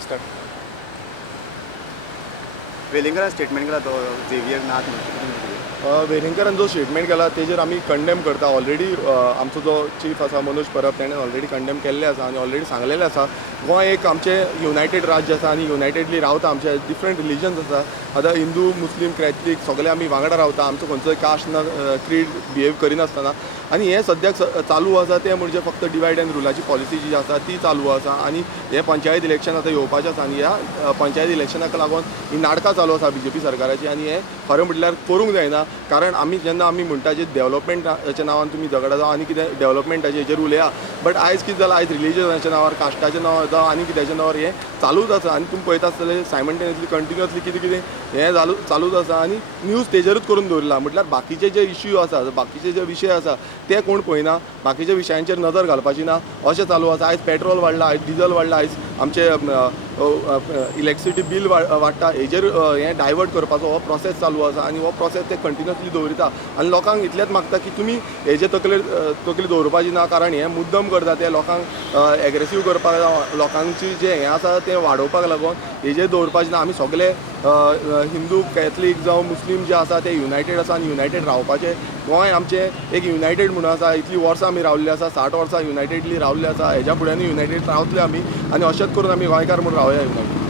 स्टार्ट. वेलिंगरान स्टेटमेंट केला तो झेवियर नाथ म्हणून वेलिंगरान जो स्टेटमेंट केला तेजेर आमी कंडेम करता. ऑलरेडी आमचो जो चीफ आसा मनोज परब ताणें ऑलरेडी कंडेम केल्लें आसा आनी ऑलरेडी सांगलेलें आसा गोंय एक आमचें युनायटेड राज्य आसा आनी युनायटेडली रावता. आमचे डिफरंट रिलीजन्स आसा. आतां हिंदू मुस्लीम कॅथलीक सगळे आमी वांगडा रावता. आमचो खंयचोय कास्ट ना क्रीड बिहेव करिनासतना. आनी हें सद्याक चालू आसा तें म्हणजे फक्त डिवायड एंड रुलाची पॉलिसी जी आसा ती चालू आसा. आनी हे पंचायत इलेक्शन आतां येवपाचें आसा आनी ह्या पंचायत इलेक्शनाक लागून ही नाटकां चालू आसा BJP सरकाराची. आनी हें खरें म्हटल्यार करूंक जायना. कारण जेन्ना आमी म्हणटा जे डेव्हलपमेंटाच्या नांवान तुमी झगडा जावं आनी कितें डेव्हलपमेंटाचे हेजेर उलया, बट आयज कितें जालां, आयज रिलीजनाच्या नांवार कास्टाच्या नांवार जावं आनी कित्याच्या नांवार हें चालूच आसा. आनी तुमी पळयता आसतले सायमल्टेनियसली कंटिन्युअसली कितें कितें हें चालूच आसा. आनी न्यूज तेजेरूच करून दवरला. म्हटल्यार बाकीचे जे इश्यू आसा, बाकीचे जे विशय आसा ते कोण पळयना, बाकीच्या विशयांचेर नदर घालपाची ना अशें चालू आसा. आयज पेट्रोल वाडला, आयज डिझल वाडला, आयज आमचे इलेक्ट्रिसिटी बील वाडटा. हेजेर हें डायवर्ट करपाचो हो प्रोसेस चालू आसा आनी हो प्रोसेस ते कंटिन्युअसली दवरिता. आनी लोकांक इतलेंच मागता की तुमी हेजे तकली दवरपाची ना. कारण हें मुद्दम करता ते लोकांक एग्रेसीव करपाक, लोकांची जे हें आसा तें वाडोवपाक लागून हेजेर दवरपाचें ना. आमी सगळे हिंदू कॅथलीक जावं मुस्लीम जे आसा ते युनायटेड आसा आनी युनायटेड रावपाचें. गोंय आमचें एक युनायटेड म्हणून आसा. इतलीं वर्सां आमी रावल्ले आसा, 60 वर्सां युनायटेडली रावल्ले आसा. हेज्या फुड्यांनी युनायटेड रावतले आमी आनी अशेंच करून आमी गोंयकार म्हणून रावया युनायटेड.